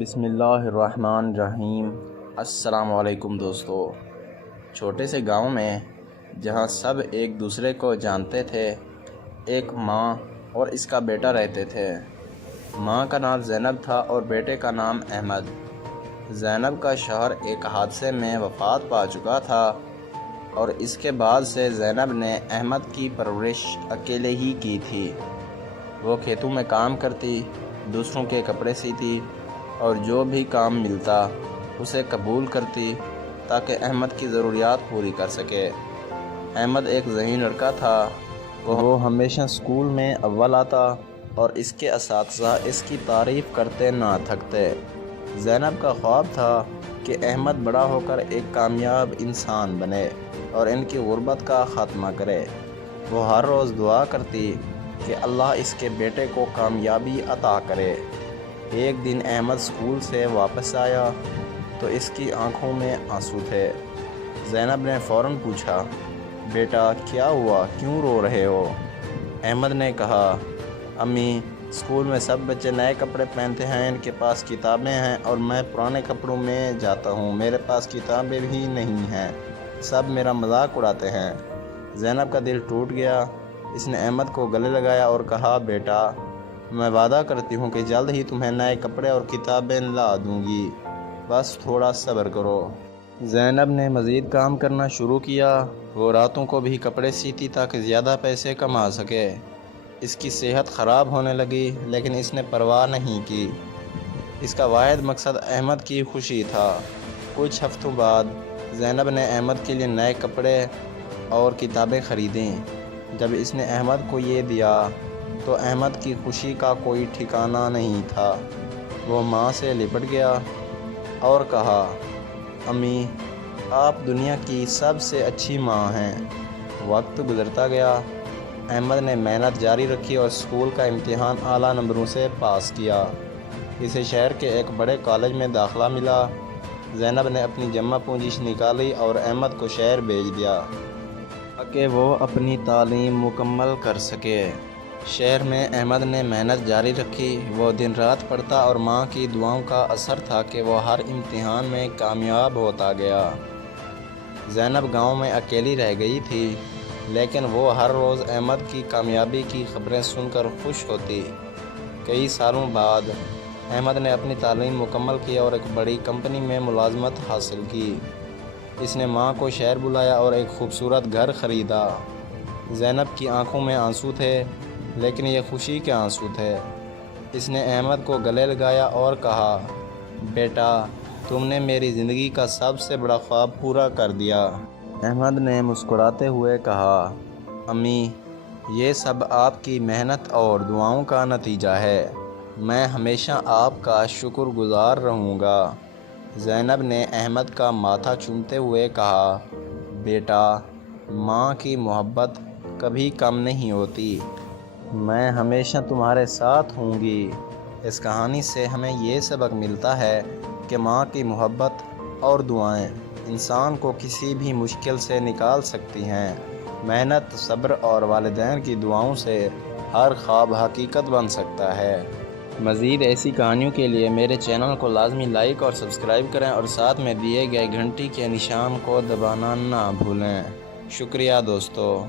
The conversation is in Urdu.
بسم اللہ الرحمن الرحیم۔ السلام علیکم دوستو۔ چھوٹے سے گاؤں میں جہاں سب ایک دوسرے کو جانتے تھے، ایک ماں اور اس کا بیٹا رہتے تھے۔ ماں کا نام زینب تھا اور بیٹے کا نام احمد۔ زینب کا شوہر ایک حادثے میں وفات پا چکا تھا اور اس کے بعد سے زینب نے احمد کی پرورش اکیلے ہی کی تھی۔ وہ کھیتوں میں کام کرتی، دوسروں کے کپڑے سیتی اور جو بھی کام ملتا اسے قبول کرتی تاکہ احمد کی ضروریات پوری کر سکے۔ احمد ایک ذہین لڑکا تھا۔ وہ ہمیشہ اسکول میں اول آتا اور اس کے اساتذہ اس کی تعریف کرتے نہ تھکتے۔ زینب کا خواب تھا کہ احمد بڑا ہو کر ایک کامیاب انسان بنے اور ان کی غربت کا خاتمہ کرے۔ وہ ہر روز دعا کرتی کہ اللہ اس کے بیٹے کو کامیابی عطا کرے۔ ایک دن احمد اسکول سے واپس آیا تو اس کی آنکھوں میں آنسو تھے۔ زینب نے فوراً پوچھا، بیٹا کیا ہوا، کیوں رو رہے ہو؟ احمد نے کہا، امی اسکول میں سب بچے نئے کپڑے پہنتے ہیں، ان کے پاس کتابیں ہیں اور میں پرانے کپڑوں میں جاتا ہوں، میرے پاس کتابیں بھی نہیں ہیں، سب میرا مذاق اڑاتے ہیں۔ زینب کا دل ٹوٹ گیا۔ اس نے احمد کو گلے لگایا اور کہا، بیٹا میں وعدہ کرتی ہوں کہ جلد ہی تمہیں نئے کپڑے اور کتابیں لا دوں گی، بس تھوڑا صبر کرو۔ زینب نے مزید کام کرنا شروع کیا۔ وہ راتوں کو بھی کپڑے سیتی تاکہ زیادہ پیسے کما سکے۔ اس کی صحت خراب ہونے لگی لیکن اس نے پرواہ نہیں کی۔ اس کا واحد مقصد احمد کی خوشی تھا۔ کچھ ہفتوں بعد زینب نے احمد کے لیے نئے کپڑے اور کتابیں خریدیں۔ جب اس نے احمد کو یہ دیا تو احمد کی خوشی کا کوئی ٹھکانہ نہیں تھا۔ وہ ماں سے لپٹ گیا اور کہا، امی آپ دنیا کی سب سے اچھی ماں ہیں۔ وقت گزرتا گیا۔ احمد نے محنت جاری رکھی اور اسکول کا امتحان اعلیٰ نمبروں سے پاس کیا۔ اسے شہر کے ایک بڑے کالج میں داخلہ ملا۔ زینب نے اپنی جمع پونجی نکالی اور احمد کو شہر بھیج دیا تاکہ وہ اپنی تعلیم مکمل کر سکے۔ شہر میں احمد نے محنت جاری رکھی۔ وہ دن رات پڑھتا اور ماں کی دعاؤں کا اثر تھا کہ وہ ہر امتحان میں کامیاب ہوتا گیا۔ زینب گاؤں میں اکیلی رہ گئی تھی لیکن وہ ہر روز احمد کی کامیابی کی خبریں سن کر خوش ہوتی۔ کئی سالوں بعد احمد نے اپنی تعلیم مکمل کی اور ایک بڑی کمپنی میں ملازمت حاصل کی۔ اس نے ماں کو شہر بلایا اور ایک خوبصورت گھر خریدا۔ زینب کی آنکھوں میں آنسو تھے لیکن یہ خوشی کے آنسو تھے۔ اس نے احمد کو گلے لگایا اور کہا، بیٹا تم نے میری زندگی کا سب سے بڑا خواب پورا کر دیا۔ احمد نے مسکراتے ہوئے کہا، امی یہ سب آپ کی محنت اور دعاؤں کا نتیجہ ہے، میں ہمیشہ آپ کا شکر گزار رہوں گا۔ زینب نے احمد کا ماتھا چومتے ہوئے کہا، بیٹا ماں کی محبت کبھی کم نہیں ہوتی، میں ہمیشہ تمہارے ساتھ ہوں گی۔ اس کہانی سے ہمیں یہ سبق ملتا ہے کہ ماں کی محبت اور دعائیں انسان کو کسی بھی مشکل سے نکال سکتی ہیں۔ محنت، صبر اور والدین کی دعاؤں سے ہر خواب حقیقت بن سکتا ہے۔ مزید ایسی کہانیوں کے لیے میرے چینل کو لازمی لائک اور سبسکرائب کریں اور ساتھ میں دیے گئے گھنٹی کے نشان کو دبانا نہ بھولیں۔ شکریہ دوستو۔